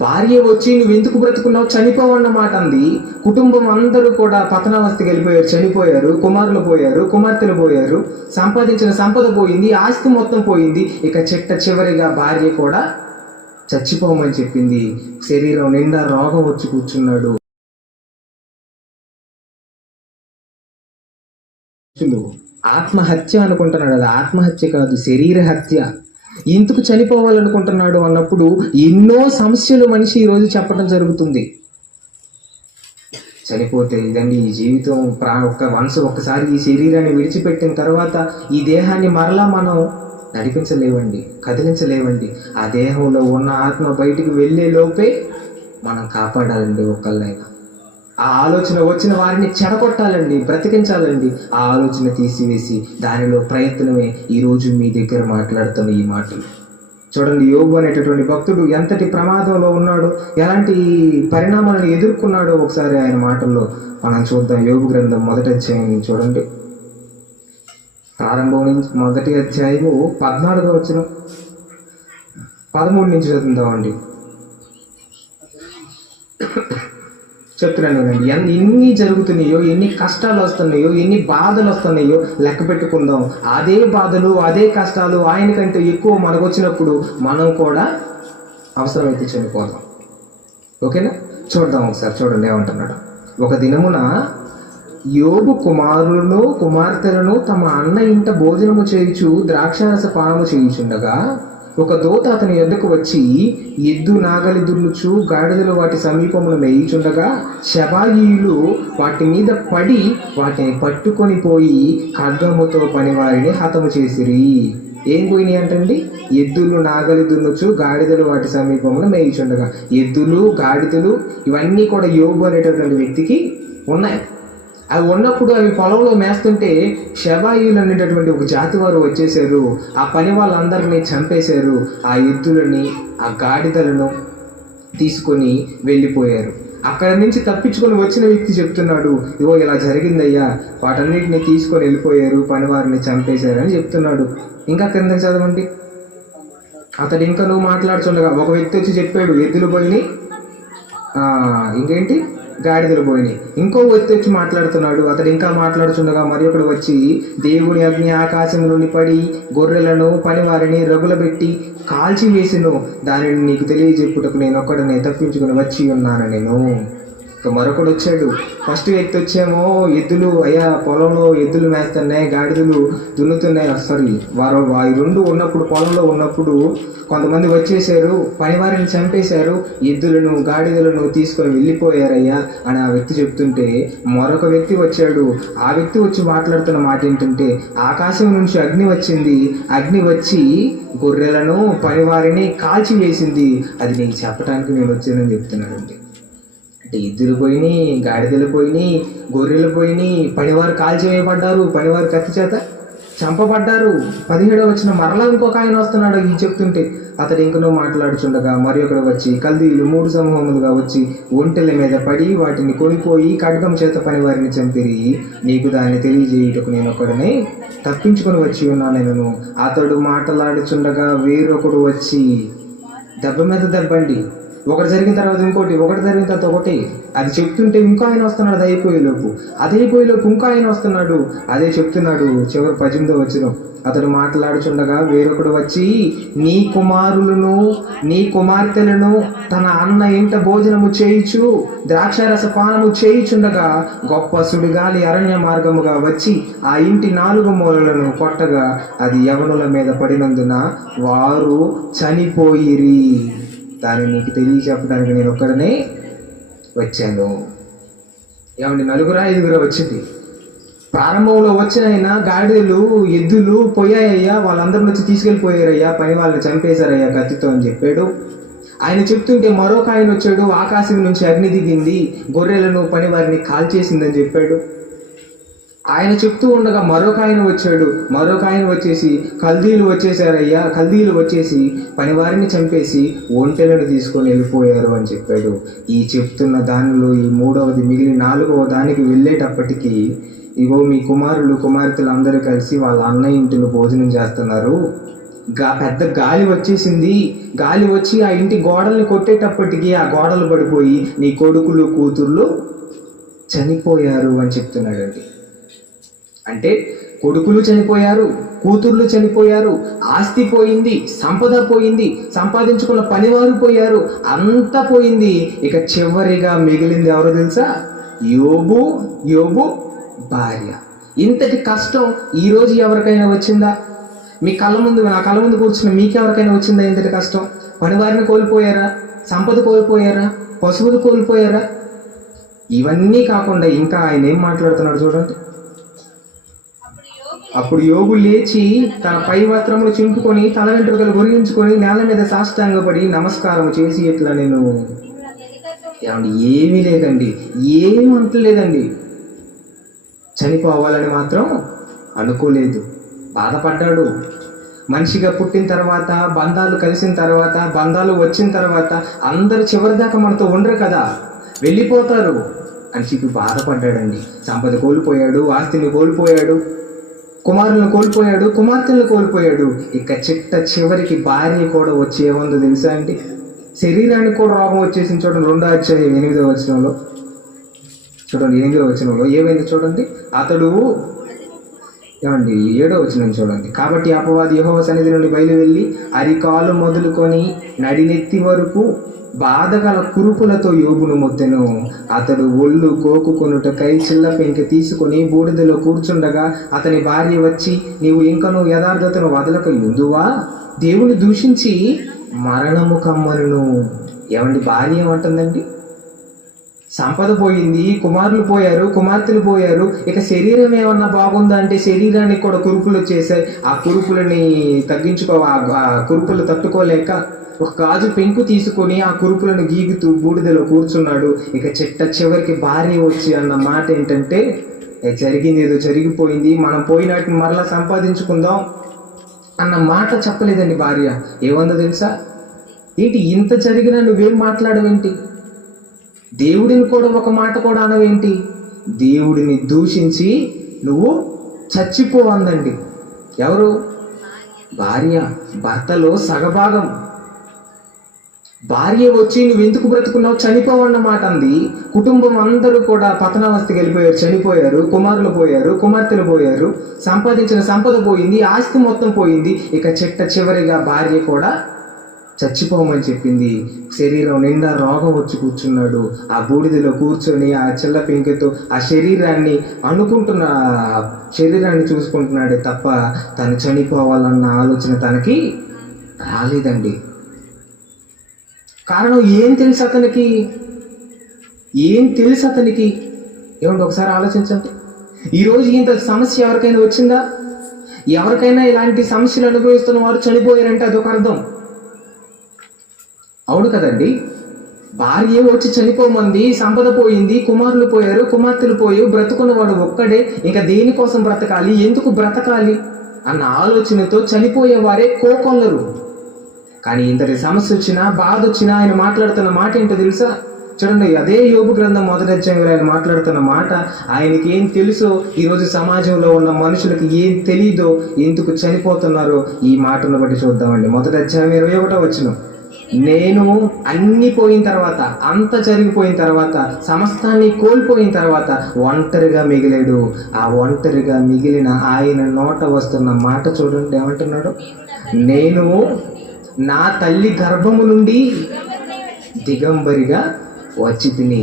భార్య వచ్చి నువ్వు ఎందుకు బ్రతుకున్నావు, చనిపోవన్నమాట అంది. కుటుంబం అందరూ కూడా పతనావస్థకి వెళ్ళిపోయారు, చనిపోయారు. కుమారులు పోయారు, కుమార్తెలు పోయారు, సంపాదించిన సంపద పోయింది, ఆస్తి మొత్తం పోయింది. ఇక చివరిగా భార్య కూడా చచ్చిపోమని చెప్పింది. శరీరం నిండా రోగం వచ్చి కూర్చున్నాడు. ఆత్మహత్య అనుకుంటున్నాడు. అది ఆత్మహత్య కాదు, శరీర హత్య. ఎందుకు చనిపోవాలనుకుంటున్నాడు అన్నప్పుడు ఎన్నో సమస్యలు మనిషి ఈరోజు చెప్పడం జరుగుతుంది. చనిపోతే ఇదండి ఈ జీవితం. ఒక్కసారి ఈ శరీరాన్ని విడిచిపెట్టిన తర్వాత ఈ దేహాన్ని మరలా మనం నడిపించలేవండి, కదిలించలేవండి. ఆ దేహంలో ఉన్న ఆత్మ బయటికి వెళ్ళే లోపే మనం కాపాడాలండి. ఒకళ్ళైనా ఆ ఆలోచన వచ్చిన వారిని చెడగొట్టాలండి, బ్రతికించాలండి. ఆ ఆలోచన తీసివేసి దానిలో ప్రయత్నమే ఈరోజు మీ దగ్గర మాట్లాడుతున్న ఈ మాటలు. చూడండి, యోబు అనేటటువంటి భక్తుడు ఎంతటి ప్రమాదంలో ఉన్నాడో, ఎలాంటి పరిణామాలను ఎదుర్కొన్నాడో ఒకసారి ఆయన మాటల్లో మనం చూద్దాం. యోబు గ్రంథం 1వ అధ్యాయం చూడండి. ప్రారంభం నుంచి 1వ అధ్యాయము 14వ వచనం 13 నుంచి చదువుదామండి. చెప్తున్నాను అండి, ఎన్ని జరుగుతున్నాయో, ఎన్ని కష్టాలు వస్తున్నాయో, ఎన్ని బాధలు వస్తున్నాయో లెక్క పెట్టుకుందాం. అదే బాధలు, అదే కష్టాలు ఆయనకంటే ఎక్కువ మనకు వచ్చినప్పుడు మనం కూడా అవసరమైతే చనిపోదాం. ఓకేనా? చూద్దాం ఒకసారి. చూడండి ఏమంటున్నాడు. ఒక దినమున యోబు కుమారులను కుమార్తెలను తమ అన్న ఇంట భోజనము చేయుచు ద్రాక్షారస పానము చేయుచుండగా ఒక దూత అతని యొద్దకు వచ్చి, ఎద్దు నాగలి దున్నుచు గాడిదలు వాటి సమీపమును మేయుచుండగా శబాయీయులు వాటి మీద పడి వాటిని పట్టుకొని పోయి ఖడ్గముతో పనివారిని హతము చేసిరి. ఏం పోయినాయి అంటండి? ఎద్దులు నాగలి దున్నుచు గాడిదలు వాటి సమీపమును మేయుచుండగా. ఎద్దులు, గాడిదలు ఇవన్నీ కూడా యోబు అనేటటువంటి వ్యక్తికి ఉన్నాయి. అవి ఉన్నప్పుడు అవి పొలంలో మేస్తుంటే శబాయిలు అనేటటువంటి ఒక జాతి వారు వచ్చేసారు. ఆ పని వాళ్ళందరినీ చంపేశారు. ఆ ఎద్దులని, ఆ గాడిదలను తీసుకొని వెళ్ళిపోయారు. అక్కడ నుంచి తప్పించుకొని వచ్చిన వ్యక్తి చెప్తున్నాడు, ఇవో ఇలా జరిగిందయ్యా, వాటన్నిటిని తీసుకొని వెళ్ళిపోయారు, పనివారిని చంపేశారు అని చెప్తున్నాడు. ఇంకా కింద చదవండి. అతడు ఇంకా నువ్వు మాట్లాడుతుండగా ఒక వ్యక్తి వచ్చి చెప్పాడు, ఎద్దులు పోయినాయి, ఇంకేంటి గాడిదలు పోయినాయి. ఇంకో వ్యక్తి వచ్చి మాట్లాడుతున్నాడు. అతడు ఇంకా మాట్లాడుతుండగా మరి ఒకడు వచ్చి, దేవుని అగ్ని ఆకాశం నుండి పడి గొర్రెలను పనివారిని రగులబెట్టి కాల్చి వేసిను, దానిని నీకు తెలియజెప్పుటకు నేను ఒక్కడనే తప్పించుకుని వచ్చి ఉన్నాను నేను. మరొకడు వచ్చాడు. ఫస్ట్ వ్యక్తి వచ్చేమో, ఎద్దులు అయ్యా పొలంలో ఎద్దులు మేస్తున్నాయి, గాడిదలు దున్నుతున్నాయి. వారు ఈ రెండు ఉన్నప్పుడు, పొలంలో ఉన్నప్పుడు కొంతమంది వచ్చేసారు, పనివారిని చంపేశారు, ఎద్దులను గాడిదలను తీసుకొని వెళ్ళిపోయారయ్యా అని ఆ వ్యక్తి చెప్తుంటే మరొక వ్యక్తి వచ్చాడు. ఆ వ్యక్తి వచ్చి మాట్లాడుతున్న మాట ఏంటంటే, ఆకాశం నుంచి అగ్ని వచ్చింది, అగ్ని వచ్చి గొర్రెలను పనివారిని కాల్చి వేసింది, అది నీకు చెప్పడానికి నేను వచ్చానని చెప్తున్నానండి. అంటే ఎద్దులు పోయినాయి, గాడిదలు పోయినాయి, గొర్రెలు పోయినాయి, పనివారు కాల్చివేయబడ్డారు, పనివారు కత్తి చేత చంపబడ్డారు. 17వ వచనం మరలా ఇంకొక ఆయన వస్తున్నాడు. ఈ చెప్తుంటే అతడు ఇంకనో మాట్లాడుచుండగా మరి ఒకడు వచ్చి, కల్దీయులు 3 సమూహములుగా వచ్చి ఒంటెల మీద పడి వాటిని కొనిపోయి ఖడ్గం చేత పనివారిని చంపిరి, నీకు దాన్ని తెలియజేయుటకు నేను ఒకడనే తప్పించుకొని వచ్చి ఉన్నాను. అతడు మాట్లాడుచుండగా వేరొకడు వచ్చి, దెబ్బ మీద దెబ్బండి, ఒకటి జరిగిన తర్వాత ఇంకోటి, ఒకటి జరిగిన తర్వాత ఒకటి, అది చెప్తుంటే ఇంకో ఆయన వస్తున్నాడు. అది అయిపోయేలోపు ఇంకో ఆయన వస్తున్నాడు. అదే చెప్తున్నాడు. చివరి 18వ వచనం, అతడు మాట్లాడుచుండగా వేరొకడు వచ్చి, నీ కుమారులను నీ కుమార్తెలను తన అన్న ఇంట భోజనము చేయుచు ద్రాక్షారస పానము చేయుచుండగా గొప్ప సుడిగాలి అరణ్య మార్గముగా వచ్చి ఆ ఇంటి 4 మూలలను కొట్టగా అది యవనుల మీద పడినందున వారు చనిపోయిరి, దాన్ని నీకు తెలియచెప్పడానికి నేను ఒక్కడనే వచ్చాను. ఏమండి, 4-5 వచ్చింది. ప్రారంభంలో వచ్చినైనా గాడిదలు ఎద్దులు పోయాయ్యా, వాళ్ళందరిని వచ్చి తీసుకెళ్ళిపోయారయ్యా, పని వాళ్ళని చంపేశారయ్యా కత్తితో అని చెప్పాడు. ఆయన చెప్తుంటే మరొక ఆయన వచ్చాడు, ఆకాశం నుంచి అగ్ని దిగింది, గొర్రెలను పని వారిని కాల్చేసిందని చెప్పాడు. ఆయన చెప్తూ ఉండగా మరొక ఆయన వచ్చాడు. మరొక ఆయన వచ్చేసి, కల్దీలు వచ్చేసారయ్యా, కల్దీలు వచ్చేసి పనివారిని చంపేసి ఒంటెలను తీసుకొని వెళ్ళిపోయారు అని చెప్పాడు. ఈ చెప్తున్న దానిలో ఈ 3వది మిగిలి 4వ దానికి వెళ్ళేటప్పటికీ, ఇగో మీ కుమారులు కుమార్తెలు అందరూ కలిసి వాళ్ళ అన్న ఇంటిలో భోజనం చేస్తున్నారు, పెద్ద గాలి వచ్చేసింది. గాలి వచ్చి ఆ ఇంటి గోడల్ని కొట్టేటప్పటికి ఆ గోడలు పడిపోయి నీ కొడుకులు కూతుర్లు చనిపోయారు అని చెప్తున్నాడండి. అంటే కొడుకులు చనిపోయారు, కూతుర్లు చనిపోయారు, ఆస్తి పోయింది, సంపద పోయింది, సంపాదించుకున్న పనివారు పోయారు, అంతా పోయింది. ఇక చివరిగా మిగిలింది ఎవరో తెలుసా? యోబు భార్య. ఇంతటి కష్టం ఈరోజు ఎవరికైనా వచ్చిందా? మీ కళ్ళ ముందు, నా కళ్ళ ముందు కూర్చున్న మీకెవరికైనా వచ్చిందా ఇంతటి కష్టం? పనివారిని కోల్పోయారా? సంపద కోల్పోయారా? పశువులు కోల్పోయారా? ఇవన్నీ కాకుండా ఇంకా ఆయన ఏం మాట్లాడుతున్నాడు చూడండి. అప్పుడు యోబు లేచి తన పై వస్త్రములు చింపుకొని తల వెంట్రుకలు గొరిగించుకొని నేల మీద సాష్టాంగపడి నమస్కారం చేసి ఇట్లా నేను ఏమండి, ఏమీ లేదండి, ఏమీ అంటలేదండి. చనిపోవాలని మాత్రం అనుకోలేదు. బాధపడ్డాడు. మనిషిగా పుట్టిన తర్వాత, బంధాలు కలిసిన తర్వాత, బంధాలు వచ్చిన తర్వాత అందరూ చివరిదాకా మనతో ఉండరు కదా, వెళ్ళిపోతారు అని చెప్పి బాధపడ్డాడండి. సంపద కోల్పోయాడు, ఆస్తిని కోల్పోయాడు, కుమారులను కోల్పోయాడు, కుమార్తెలను కోల్పోయాడు. ఇక చివరికి భార్య కూడా వచ్చి ఏముందో తెలుసా అండి? శరీరానికి కూడా రోగం వచ్చేసింది. చూడండి 2వ అధ్యాయం 8వ వచనంలో, చూడండి 8వ వచనంలో ఏమైంది చూడండి. అతడు ఏమండి 7వ వచనం చూడండి. కాబట్టి అపవాది యెహోవా సన్నిధి నుండి బయలువెళ్ళి అరికాలు మొదలుకొని నడినెత్తి వరకు బాధగల కురుపులతో యోబును మొత్తెను. అతడు ఒళ్ళు గోకుకొనుటకై చిల్ల పెంక తీసుకొని బూడిదలో కూర్చుండగా అతని భార్య వచ్చి, నీవు ఇంకను యథార్థతను వదలక యుందువా? దేవుని దూషించి మరణము కమ్మను. ఏమండి, భార్య ఏమంటుందండి? సంపద పోయింది, కుమారులు పోయారు, కుమార్తెలు పోయారు, ఇక శరీరం ఏమన్నా బాగుందా అంటే శరీరానికి కూడా కురుపులు వచ్చేసాయి. ఆ కురుపులని ఆ కురుపులు తట్టుకోలేక ఒక గాజు పెంకు తీసుకొని ఆ కురుపులను గీగుతూ బూడిదలో కూర్చున్నాడు. ఇక చివరికి భార్య వచ్చి అన్న మాట ఏంటంటే, జరిగింది ఏదో జరిగిపోయింది, మనం పోయినట్టు మరలా సంపాదించుకుందాం అన్న మాట చెప్పలేదండి భార్య. ఏమందో తెలుసా? ఏంటి ఇంత జరిగినా నువ్వేం మాట్లాడవేంటి? దేవుడిని కూడా ఒక మాట కూడా అనవేంటి? దేవుడిని దూషించి నువ్వు చచ్చిపో అందండి. ఎవరు? భార్య. భర్తలో సగభాగం. భార్య వచ్చి నువ్వు ఎందుకు బ్రతుకున్నావు, చనిపోవన్నమాట అంది. కుటుంబం అందరూ కూడా పతనావస్థకి వెళ్ళిపోయారు, చనిపోయారు. కుమారులు పోయారు, కుమార్తెలు పోయారు, సంపాదించిన సంపద పోయింది, ఆస్తి మొత్తం పోయింది. ఇక చివరిగా భార్య కూడా చచ్చిపోమని చెప్పింది. శరీరం నిండా రోగం వచ్చి కూర్చున్నాడు. ఆ బూడిదలో కూర్చొని ఆ చిల్ల పెంకెతో ఆ శరీరాన్ని చూసుకుంటున్నాడే తప్ప తను చనిపోవాలన్న ఆలోచన తనకి రాలేదండి. కారణం ఏం తెలుసు అతనికి? ఏమంటే ఒకసారి ఆలోచించండి. ఈరోజు ఇంత సమస్య ఎవరికైనా వచ్చిందా? ఎవరికైనా ఇలాంటి సమస్యలు అనుభవిస్తున్న వారు చనిపోయారంటే అదొక అర్థం. అవును కదండి. భార్య వచ్చి చనిపోమంది, సంపద పోయింది, కుమారులు పోయారు, కుమార్తెలు పోయారు, బ్రతుకున్నవాడు ఒక్కడే. ఇంకా దేనికోసం బ్రతకాలి, ఎందుకు బ్రతకాలి అన్న ఆలోచనతో చనిపోయేవారే కోకొల్లరు. కానీ ఇంతటి సమస్య వచ్చినా, బాధ వచ్చినా ఆయన మాట్లాడుతున్న మాట ఏంటో తెలుసా? చూడండి, అదే యోబు గ్రంథం 1వ అధ్యాయంలో ఆయన మాట్లాడుతున్న మాట. ఆయనకి ఏం తెలుసో, ఈరోజు సమాజంలో ఉన్న మనుషులకి ఏం తెలీదో, ఎందుకు చనిపోతున్నారో ఈ మాటను బట్టి చూద్దామండి. 1వ అధ్యాయం 21వ వచనం. నేను అన్ని పోయిన తర్వాత, అంత జరిగిపోయిన తర్వాత, సమస్తాన్ని కోల్పోయిన తర్వాత ఒంటరిగా మిగిలాడు. ఆ ఒంటరిగా మిగిలిన ఆయన నోట వస్తున్న మాట చూడండి, ఏమంటున్నాడు? నేను నా తల్లి గర్భము నుండి దిగంబరిగా వచ్చి తిని,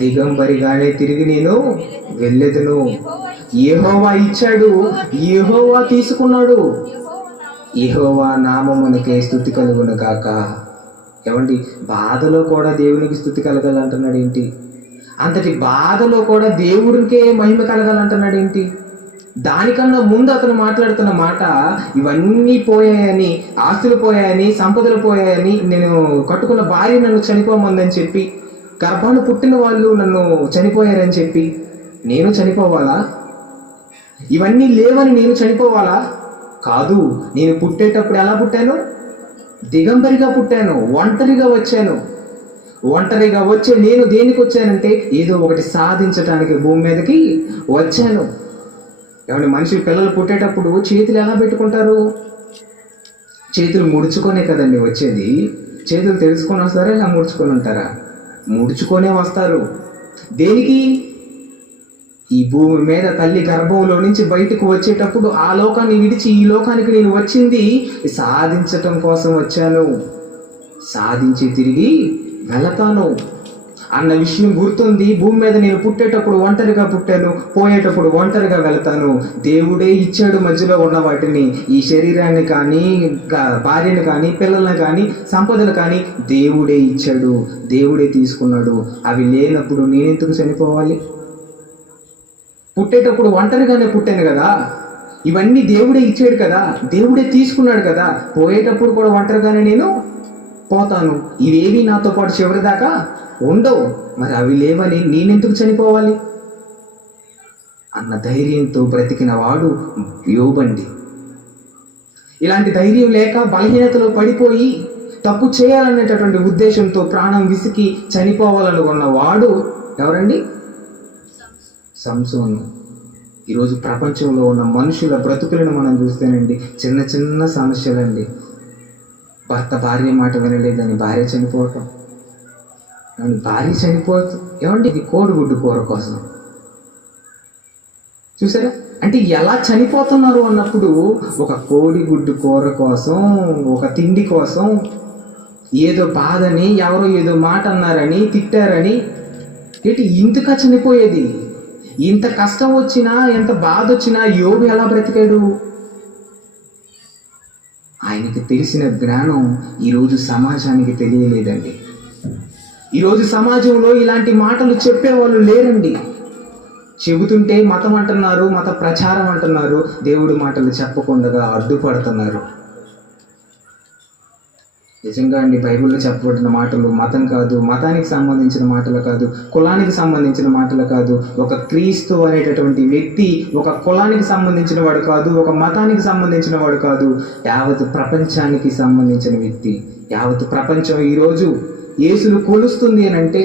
దిగంబరిగానే తిరిగి నేను వెళ్ళెదను. యెహోవా ఇచ్చాడు, యెహోవా తీసుకున్నాడు, యెహోవా నామమునకే స్తుతి కలుగును గాక. ఏమండి, బాధలో కూడా దేవునికి స్తుతి కలగాలంటున్నాడు ఏంటి? అంతటి బాధలో కూడా దేవుడికే మహిమ కలగాలంటున్నాడు ఏంటి? దానికన్నా ముందు అతను మాట్లాడుతున్న మాట, ఇవన్నీ పోయాయని, ఆస్తులు పోయాయని, సంపదలు పోయాయని, నేను కట్టుకున్న భార్య నన్ను చనిపోమందని చెప్పి, గర్భాన్ని పుట్టిన వాళ్ళు నన్ను చనిపోయారని చెప్పి నేను చనిపోవాలా? ఇవన్నీ లేవని నేను చనిపోవాలా? కాదు. నేను పుట్టేటప్పుడు ఎలా పుట్టాను? దిగంబరిగా పుట్టాను, ఒంటరిగా వచ్చాను. ఒంటరిగా వచ్చే నేను దేనికి వచ్చానంటే ఏదో ఒకటి సాధించడానికి భూమి మీదకి వచ్చాను. ఏమంటే, మనుషులు పిల్లలు పుట్టేటప్పుడు చేతులు ఎలా పెట్టుకుంటారు? చేతులు ముడుచుకొనే కదండి వచ్చేది. చేతులు తెలుసుకొని వస్తారా, ఇలా ముడుచుకొని ఉంటారా? ముడుచుకొనే వస్తారు. దేనికి? ఈ భూమి మీద తల్లి గర్భంలో నుంచి బయటకు వచ్చేటప్పుడు ఆ లోకాన్ని విడిచి ఈ లోకానికి నేను వచ్చింది సాధించటం కోసం వచ్చాను, సాధించి తిరిగి వెళతాను అన్న విషయం గుర్తుంది. భూమి మీద నేను పుట్టేటప్పుడు ఒంటరిగా పుట్టాను, పోయేటప్పుడు ఒంటరిగా వెళతాను. దేవుడే ఇచ్చాడు మధ్యలో ఉన్న వాటిని, ఈ శరీరాన్ని కానీ, భార్యను కానీ, పిల్లల్ని కానీ, సంపదలు కానీ దేవుడే ఇచ్చాడు, దేవుడే తీసుకున్నాడు. అవి లేనప్పుడు నేనెందుకు చనిపోవాలి? పుట్టేటప్పుడు ఒంటరిగానే పుట్టాను కదా, ఇవన్నీ దేవుడే ఇచ్చాడు కదా, దేవుడే తీసుకున్నాడు కదా. పోయేటప్పుడు కూడా ఒంటరిగానే నేను పోతాను. ఇవేవి నాతో పాటు చివరి దాకా ఉండవు. మరి అవి లేవని నేనెందుకు చనిపోవాలి అన్న ధైర్యంతో బ్రతికిన వాడు యోబండి. ఇలాంటి ధైర్యం లేక బలహీనతలో పడిపోయి తప్పు చేయాలనేటటువంటి ఉద్దేశంతో ప్రాణం విసికి చనిపోవాలనుకున్న వాడు ఎవరండి? సంసోను. ఈరోజు ప్రపంచంలో ఉన్న మనుషుల బ్రతుకులను మనం చూస్తేనండి, చిన్న చిన్న సమస్యలండి. భర్త భార్య మాట వినలేదని భార్య చనిపోవటం, భార్య చనిపోవటం ఏమండి, ఇది కోడిగుడ్డు కూర కోసం. చూసారా? అంటే ఎలా చనిపోతున్నారు అన్నప్పుడు, ఒక కోడిగుడ్డు కూర కోసం, ఒక తిండి కోసం, ఏదో బాధని, ఎవరో ఏదో మాట అన్నారని, తిట్టారని, ఏంటి ఇంతగా చనిపోయేది? ఇంత కష్టం వచ్చినా, ఎంత బాధ వచ్చినా యోబు ఎలా బ్రతికాడు? ఆయనకి తెలిసిన జ్ఞానం ఈరోజు సమాజానికి తెలియలేదండి. ఈరోజు సమాజంలో ఇలాంటి మాటలు చెప్పేవాళ్ళు లేరండి. చెబుతుంటే మతం అంటున్నారు, మత ప్రచారం అంటున్నారు, దేవుడి మాటలు చెప్పకుండా అడ్డుపడుతున్నారు. నిజంగా అండి, బైబిల్లో చెప్పబడిన మాటలు మతం కాదు, మతానికి సంబంధించిన మాటలు కాదు, కులానికి సంబంధించిన మాటలు కాదు. ఒక క్రీస్తు అనేటటువంటి వ్యక్తి ఒక కులానికి సంబంధించిన వాడు కాదు, ఒక మతానికి సంబంధించిన వాడు కాదు, యావత్ ప్రపంచానికి సంబంధించిన వ్యక్తి. యావత్ ప్రపంచం ఈరోజు యేసును కొలుస్తుంది అని అంటే,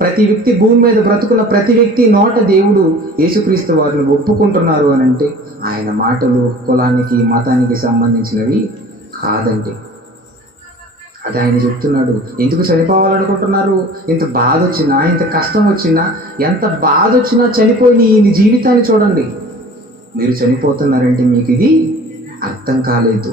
ప్రతి వ్యక్తి భూమి మీద బ్రతుకున్న ప్రతి వ్యక్తి నోట దేవుడు యేసుక్రీస్తు వారిని ఒప్పుకుంటున్నారు అని అంటే, ఆయన మాటలు కులానికి మతానికి సంబంధించినవి కాదండి. అది ఆయన చెప్తున్నాడు. ఎందుకు చనిపోవాలనుకుంటున్నారు? ఇంత బాధ వచ్చినా, ఇంత కష్టం వచ్చినా, ఎంత బాధ వచ్చినా చనిపోయిన ఈ జీవితాన్ని చూడండి. మీరు చనిపోతున్నారంటే మీకు ఇది అర్థం కాలేదు.